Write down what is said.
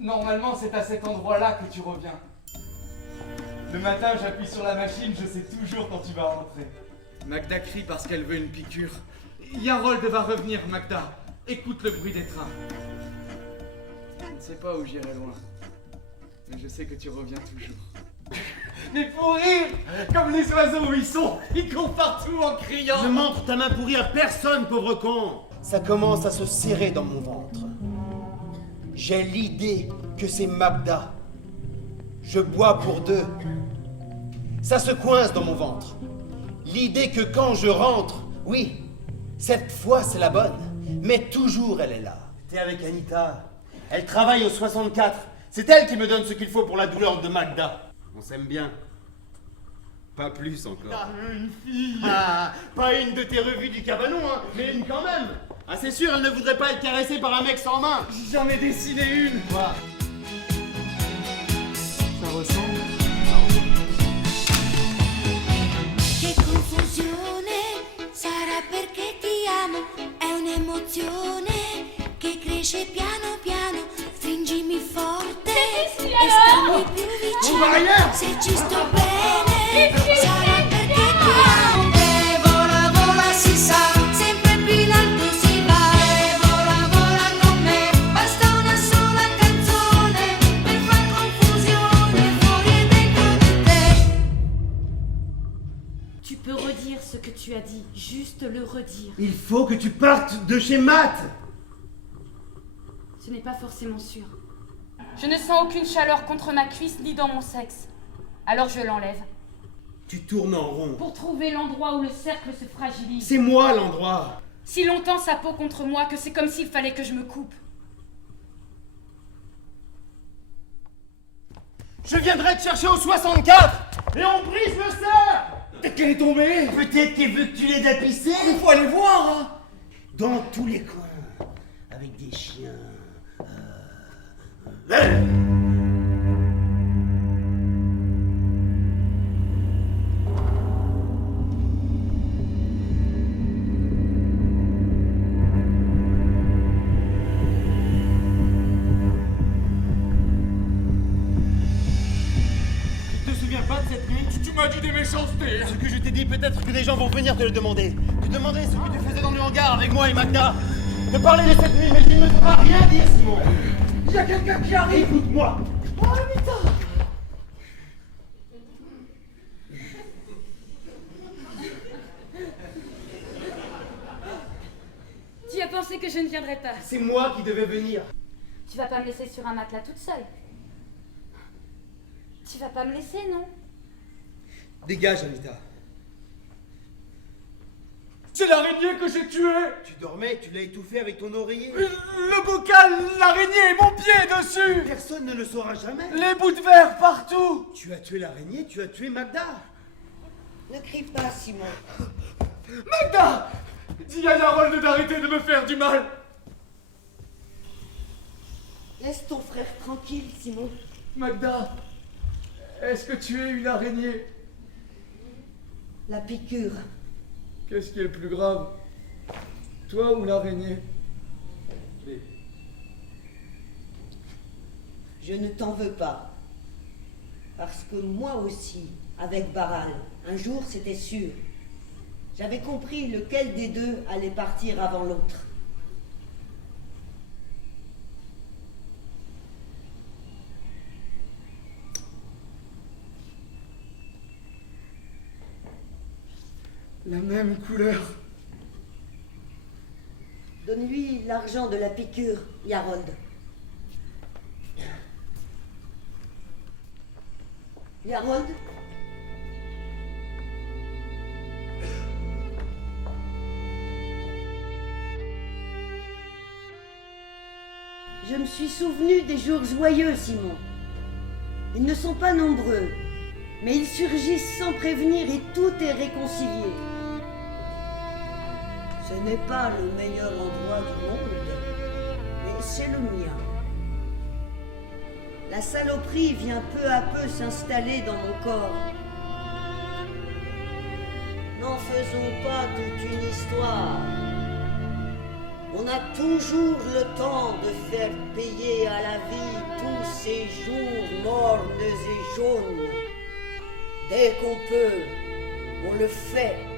Normalement, c'est à cet endroit-là que tu reviens. Le matin, j'appuie sur la machine, je sais toujours quand tu vas rentrer. Magda crie parce qu'elle veut une piqûre. Yarold va revenir, Magda. Écoute le bruit des trains. Je ne sais pas où j'irai loin. Mais je sais que tu reviens toujours. Mais pour rire, comme les oiseaux où ils courent partout en criant. Ne montre ta main pourrie à personne, pauvre con. Ça commence à se serrer dans mon ventre. J'ai l'idée que c'est Magda. Je bois pour deux. Ça se coince dans mon ventre. L'idée que quand je rentre, oui, cette fois c'est la bonne, mais toujours elle est là. T'es avec Anita. Elle travaille au 64. C'est elle qui me donne ce qu'il faut pour la douleur de Magda. On s'aime bien. Pas plus encore. Ah, une fille. Ah, pas une de tes revues du cabanon, hein, mais une quand même. Ah, c'est sûr, elle ne voudrait pas être caressée par un mec sans main. J'en ai dessiné une, quoi. Ça ressemble. Che confusione, sarà perché ti amo, è un'emozione che cresce piano piano, stringimi forte e stammi più vicino, se ci sto bene, sarà perché ti amo. E vola, vola, si sa, sempre più in alto si va, e vola, vola con me, basta una sola canzone per far confusione fuori e dentro di te. Tu peux redire ce que tu as dit, juste le redire. Il faut que tu partes de chez Matt. Ce n'est pas forcément sûr. Je ne sens aucune chaleur contre ma cuisse ni dans mon sexe. Alors je l'enlève. Tu tournes en rond. Pour trouver l'endroit où le cercle se fragilise. C'est moi l'endroit. Si longtemps sa peau contre moi que c'est comme s'il fallait que je me coupe. Je viendrai te chercher au 64 et on brise le cerf. Peut-être qu'elle est tombée. Peut-être qu'elle veut que tu l'aides à pisser. Il faut aller voir, hein. Dans tous les coins, avec des chiens. Tu te souviens pas de cette nuit? Tu m'as dit des méchancetés. Ce que je t'ai dit, peut-être que des gens vont venir te le demander. Te demander ce que tu faisais dans le hangar avec moi et Magda. Te parler de cette nuit, mais tu ne me feras rien dire, Simon. Il y a quelqu'un qui arrive. Écoute-moi. Oh, putain. Tu as pensé que je ne viendrais pas. C'est moi qui devais venir. Tu vas pas me laisser sur un matelas toute seule. Tu vas pas me laisser, non? Dégage, Anita. C'est l'araignée que j'ai tuée. Tu dormais, tu l'as étouffé avec ton oreiller. Le bocal, l'araignée et mon pied dessus. Personne ne le saura jamais. Les bouts de verre partout. Tu as tué l'araignée, tu as tué Magda. Ne crie pas, Simon. Magda, dis à Yarold d'arrêter de me faire du mal. Laisse ton frère tranquille, Simon. Magda, est-ce que tu es une araignée? La piqûre. Qu'est-ce qui est le plus grave? Toi ou l'araignée? Je ne t'en veux pas. Parce que moi aussi, avec Baral, un jour c'était sûr. J'avais compris lequel des deux allait partir avant l'autre. La même couleur. Donne-lui l'argent de la piqûre, Yarold. Yarold? Je me suis souvenu des jours joyeux, Simon. Ils ne sont pas nombreux, mais ils surgissent sans prévenir et tout est réconcilié. Ce n'est pas le meilleur endroit du monde, mais c'est le mien. La saloperie vient peu à peu s'installer dans mon corps. N'en faisons pas toute une histoire. On a toujours le temps de faire payer à la vie tous ces jours mornes et jaunes. Dès qu'on peut, on le fait.